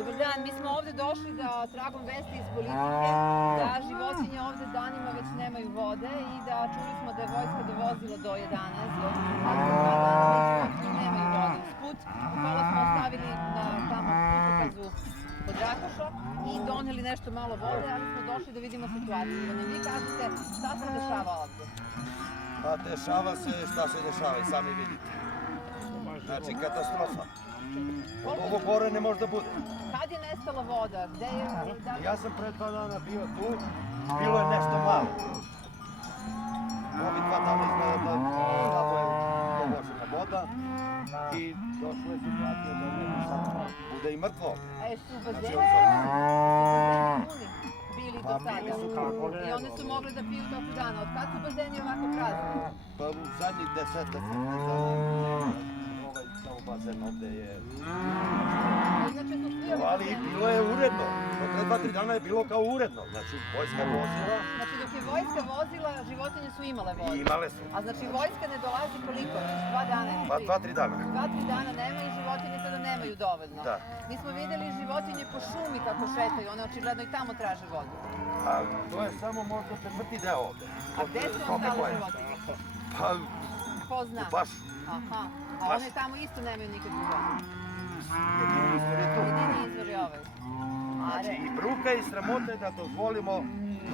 Dobar dan, mi smo ovde došli da tragom vesti iz politike da životinje ovde danima već nemaju vode i da čuli smo da je vojska dovozila do 11, odnosno 2 dana već životinje nemaju vode. Usput, kola smo ostavili na tamo putokazu kod Rakoša i doneli nešto malo vode, ali smo došli da vidimo situaciju. Pa nam vi kažete šta se dešava ovde? Pa dešava se šta se dešava i sami vidite. Znači katastrofa. Od ovo gore ne može da bude. Kad je nestala voda? Gde je? Ja sam pre 2 dana bio tu, bilo je nešto malo. Ovi 2 dana izgleda da slabo je dovožena voda i došla je situacija da ne sad bude i mrtvo. A su bazeni puni bili do sada? I one su mogle da piju toku dana. Od kad su bazeni ovako prazni? Pa u zadnjih 10-15 dana ovaj bazen ovde je... Inače su svi Ali bilo je uredno. Do pre 2-3 dana je bilo kao uredno. Znači, vojska vozila. Znači, dok je vojska vozila, životinje su imale vodu. Imale su. A znači, vojska ne dolazi koliko? Već 2 dana? Pa 2-3 dana. 2-3 dana nema i životinje sada nemaju dovoljno. Da. Mi smo videli životinje po šumi kako šetaju, one očigledno i tamo traže vodu. A to je samo možda četvrti deo ovde. A gde su ostale životinje? Pa, Ko zna? baš. Aha. A one tamo isto nemaju nikakvu vodu. Jedini izvor je tu. Jedini izvor je ovaj. Znači, i bruka i sramota je da dozvolimo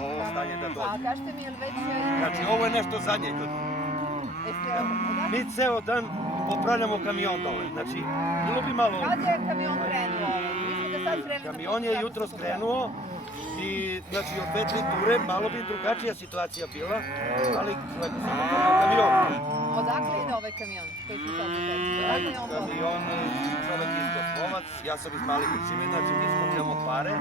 ovo stanje da A dođe. kažete mi, je li već... Znači, ovo je nešto zadnje, ljudi. Jeste odakle? Mi ceo dan popravljamo kamion dole. Znači, bilo bi malo... Kad je kamion krenuo ovaj? Mislim da sad krenuli... Kamion je jutro skrenuo i znači od 2-3 ture malo bi drugačija situacija bila, ali lepo sam popravio kamion. Odakle ide ovaj kamion koji smo sad došli? Odakle je on vodio? Kamion, čovek iz Koslovac, ja sam iz Malih Krčime, znači mi skupljamo pare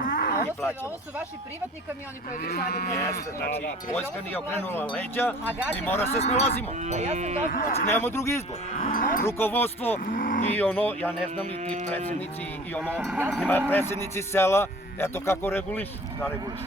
i plaćamo. Ovo su vaši privatni kamioni koji vi šaljete? Jeste, znači vojska nije okrenula leđa, mi gađani- mora se snalazimo. Pa ja sam dobila... Znači nemamo drugi izbor. Rukovodstvo i ono, ja ne znam, i ti predsjednici i ono, ima predsjednici sela, eto kako reguliš, da reguliš.